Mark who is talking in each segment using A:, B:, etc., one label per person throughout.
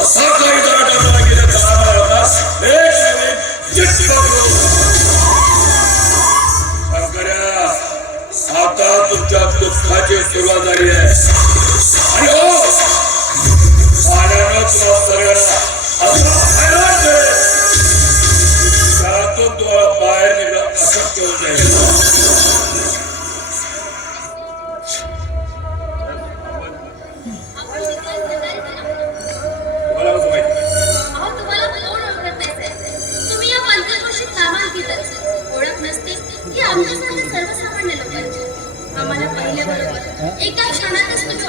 A: असा आता तुमच्या दुःखाची सुरुवात झाली आहे.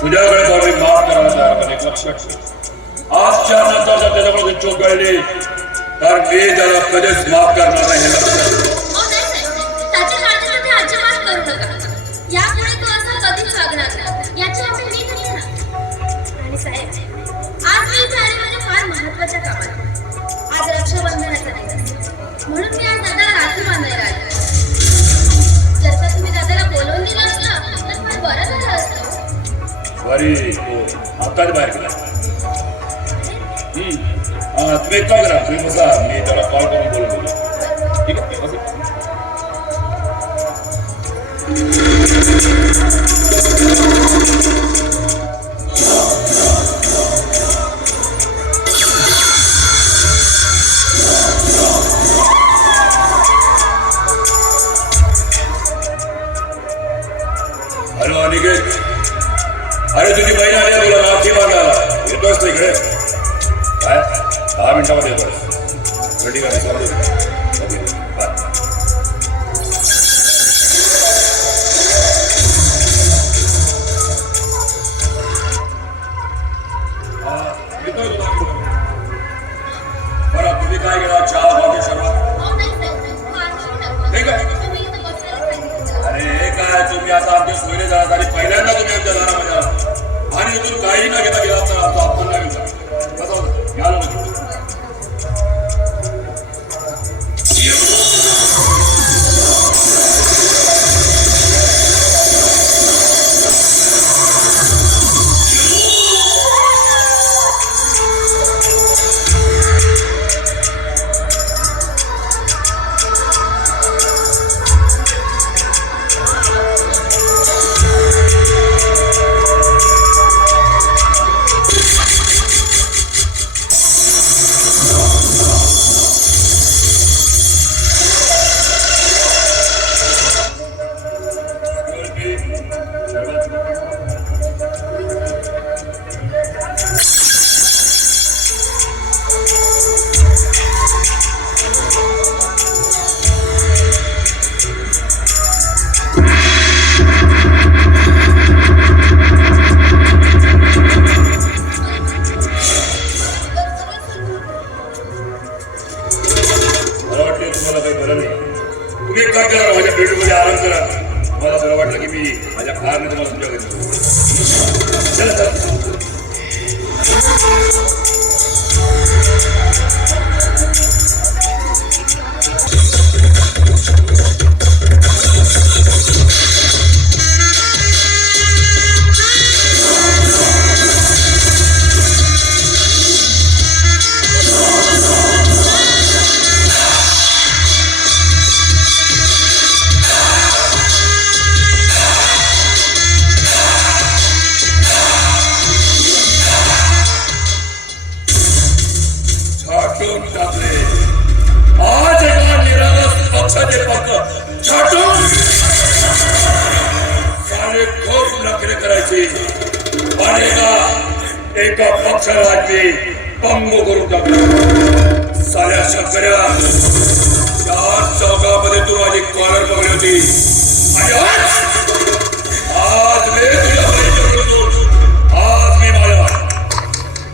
A: Չուլավ է բաժի մարդարան դարգանեք, ապշակ։ Աստճանն տազատելավոն է ճոգայլի, դարգվի դարապտելես մարդկարն आताच बाहेर गेला हम्म. हा, तुम्ही एक काम करा तुम्ही बसा मी त्याला कॉल करून बोलून बोलू ठीक आहे बसा. हॅलो अनिकेत अरे तुझी बहीण आली तुला राखी बांधायला येतोस ना इकडे काय दहा मिनिटामध्ये. हा, येतोय तुला. बरं तुम्ही काय केला चहा अरे काय तुम्ही आता आमच्या सोयरे झालात आणि आणि इथून काही न घेता गेला तुम्ही करा माझ्या बेडरूममध्ये आराम करा. मला बरं वाटलं की मी माझ्या कारने तुम्हाला तुमच्या घरी. एका पक्षाला ते पंग करून टाकलं साऱ्या शेतकऱ्या चार चौकामध्ये तू माझी कॉलर पकडली होती। आज। मी तुझ्या आज मी माझा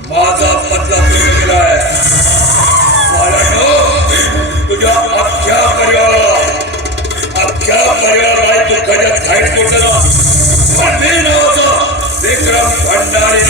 A: माझा पतला तुम्ही केलाय तुझ्या अख्ख्या परिवाराला अख्ख्या परिवाराला तू खाईट कोणतं ना। भंडे नावाचा विक्रम भंडारी।